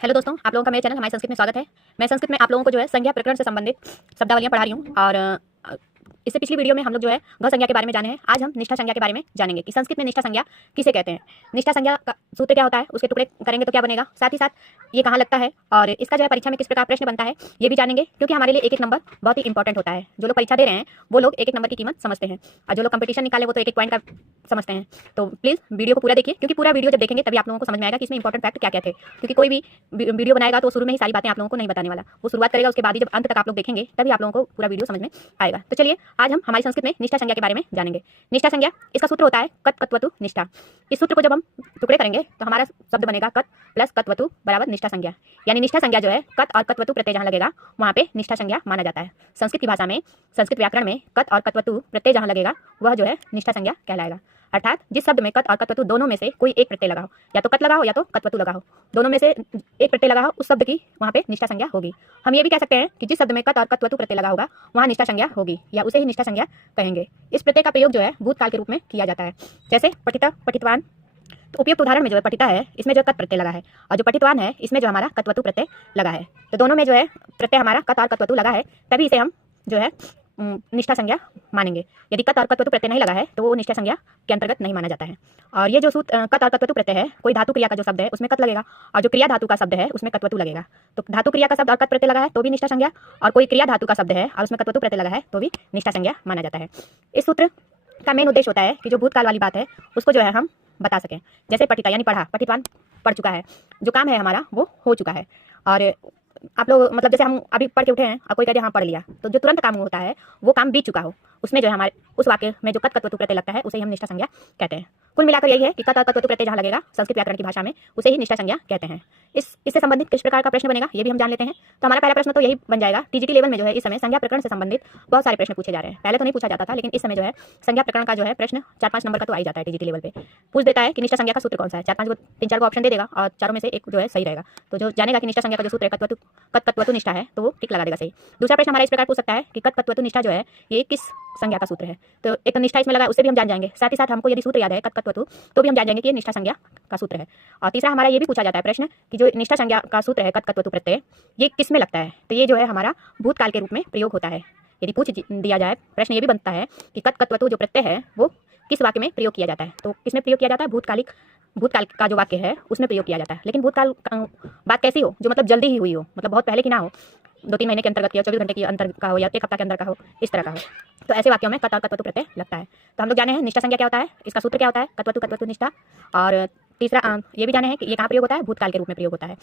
Hello दोस्तों, आप लोगों का मेरे चैनल हमारी संस्कृत में स्वागत है। मैं संस्कृत में आप लोगों को जो है संज्ञा प्रकरण से संबंधित शब्दावलियां पढ़ा रही हूँ। और इससे पिछली वीडियो में हम लोग जो है घ संज्ञा के बारे में जाने हैं। आज हम निष्ठा संज्ञा के बारे में जानेंगे कि संस्कृत में निष्ठा संज्ञा किसे कहते हैं, निष्ठा संज्ञा का सूत्र क्या होता है, उसके टुकड़े करेंगे तो क्या बनेगा, साथ ही साथ ये कहाँ लगता है और इसका जो है परीक्षा में किस प्रकार प्रश्न बनता है ये भी जानेंगे। क्योंकि हमारे लिए एक एक नंबर बहुत ही इंपॉर्टेंट होता है। जो लोग परीक्षा दे रहे हैं वो लोग एक एक नंबर की कीमत समझते हैं, और जो लोग कंपटीशन निकाले वो तो एक एक पॉइंट का समझते हैं। तो प्लीज़ वीडियो को पूरा देखिए, क्योंकि पूरा वीडियो जब देखेंगे तभी आप लोगों को समझ में आएगा कि इसमें इंपॉर्टेंट फैक्ट क्या क्या थे। क्योंकि कोई भी वीडियो बनाएगा तो शुरू में ही सारी बातें आप लोगों को नहीं बताने वाला, वो शुरुआत करेगा, उसके बाद ही जब अंत तक आप लोग देखेंगे तभी आप लोगों को पूरा वीडियो समझ में आएगा। तो चलिए आज हम हमारी संस्कृत में निष्ठा संज्ञा के बारे में जानेंगे। निष्ठा संज्ञा, इसका सूत्र होता है कत कत्वतु निष्ठा। इस सूत्र को जब हम टुकड़े करेंगे तो हमारा शब्द बनेगा कत प्लस कत्वतु बराबर निष्ठा संज्ञा। यानी निष्ठा संज्ञा जो है कत और कत्वतु प्रत्यय जहाँ लगेगा वहाँ पे निष्ठा संज्ञा माना जाता है। संस्कृत की भाषा में, संस्कृत व्याकरण में कत और कत्वतु प्रत्यय जहाँ लगेगा वह जो है निष्ठा संज्ञा कहलाएगा। अर्थात जिस शब्द में कत और कत्वतु दोनों में से कोई एक प्रत्यय लगा हो, या तो कत लगा हो या तो कत्वतु लगा हो, दोनों में से एक प्रत्यय लगा हो, उस शब्द की वहाँ पे निष्ठा संज्ञा होगी। हम ये भी कह सकते हैं कि जिस शब्द में कत और कत्वतु प्रत्यय लगा होगा वहाँ निष्ठा संज्ञा होगी, या उसे ही निष्ठा संज्ञा कहेंगे। इस प्रत्यय का प्रयोग जो है भूतकाल के रूप में किया जाता है। जैसे पठिता, पठितवान। तो उपयुक्त उदाहरण में जो है पठिता है इसमें जो कत प्रत्यय लगा है, और जो पठितवान है इसमें जो हमारा कत्वतु प्रत्यय लगा है। तो दोनों में जो है प्रत्यय हमारा कत और कत्वतु लगा है, तभी इसे हम जो है निष्ठा संज्ञा मानेंगे। यदि कत और कत्वतु प्रत्यय नहीं लगा है तो वो निष्ठा संज्ञा के अंतर्गत नहीं माना जाता है। और ये जो सूत्र कत और कत्वतु प्रत्यय है, कोई धातु क्रिया का जो शब्द है उसमें कत लगेगा, और जो क्रिया धातु का शब्द है उसमें कत्वतु लगेगा। तो धातु क्रिया का शब्द और कत प्रत्यय लगा है तो भी निष्ठा संज्ञा, और कोई क्रिया धातु का शब्द है और उसमें कत्वतु प्रत्यय लगा है तो भी निष्ठा संज्ञा माना जाता है। इस सूत्र का मेन उद्देश्य होता है कि जो भूतकाल वाली बात है उसको जो है हम बता सकें। जैसे पठिता यानी पढ़ा, पठितवान पढ़ चुका है, जो काम है हमारा वो हो चुका है। और आप लोग मतलब जैसे हम अभी पढ़ के उठे हैं और कोई कह दे हाँ पढ़ लिया, तो जो तुरंत काम होता है वो काम बीत चुका हो, उसमें जो है हमारे उस वाक्य में जो कत कत्वतु प्रत्यय लगता है उसे ही हम निष्ठा संज्ञा कहते हैं। कुल मिलाकर यही है कि कत और कत्वतु प्रत्यय जहाँ लगेगा संस्कृत व्याकरण की भाषा में उसे ही निष्ठा संज्ञा कहते हैं। इससे संबंधित किस प्रकार का प्रश्न बनेगा ये भी हम जान लेते हैं। तो हमारा पहला प्रश्न तो यही बन जाएगा। टीजीटी लेवल में जो है इस समय संज्ञा प्रकरण से संबंधित बहुत सारे प्रश्न पूछे जा रहे हैं। पहले तो नहीं पूछा जाता था, लेकिन इस समय जो है संज्ञा प्रकरण का जो है प्रश्न 4-5 नंबर का तो आ ही जाता है। टीजीटी लेवल पे पूछ देता है कि निष्ठा संज्ञा का सूत्र कौन सा है, 3-4 को ऑप्शन दे देगा और चारों में से एक जो है सही रहेगा। तो जो जानेगा कि निष्ठा संज्ञा का जो सूत्र है कत कत्वतु निष्ठा है तो वो टिक लगा देगा सही। दूसरा प्रश्न हमारा इस प्रकार पूछ सकता है कि कत कत्वतु निष्ठा जो है ये किस संज्ञा का सूत्र है। तो एक तो निष्ठा इसमें लगा, उससे भी हम जान जाएंगे। साथ ही साथ हमको यदि सूत्र याद है कत कत्वतु तो भी हम जान जाएंगे कि ये निष्ठा संज्ञा का सूत्र है। और तीसरा हमारा ये भी पूछा जाता है प्रश्न कि जो निष्ठा संज्ञा का सूत्र है कत कत्वतु प्रत्यय ये किस में लगता है। तो ये जो है हमारा भूतकाल के रूप में प्रयोग होता है। यदि पूछ दिया जाए प्रश्न ये भी बनता है कि कत कत्वतु जो प्रत्यय है वो किस वाक्य में प्रयोग किया जाता है। तो किसमें प्रयोग किया जाता है, भूतकाल का जो वाक्य है उसमें प्रयोग किया जाता है। लेकिन भूतकाल बात कैसी हो, जो मतलब जल्दी ही हुई हो, मतलब बहुत पहले की ना हो, 2-3 महीने के अंतर्गत या 24 घंटे के अंतर का हो या 1 हफ्ता के अंदर का हो, इस तरह का हो। तो ऐसे वाक्यों में कत और कत्वतु प्रत्यय लगता है। तो हम लोग जाने हैं निष्ठा संज्ञा क्या होता है, इसका सूत्र क्या होता है कत्वतु कत्वतु निष्ठा। और तीसरा ये भी जाने हैं कि ये कहाँ प्रयोग होता है, भूतकाल के रूप में प्रयोग होता है।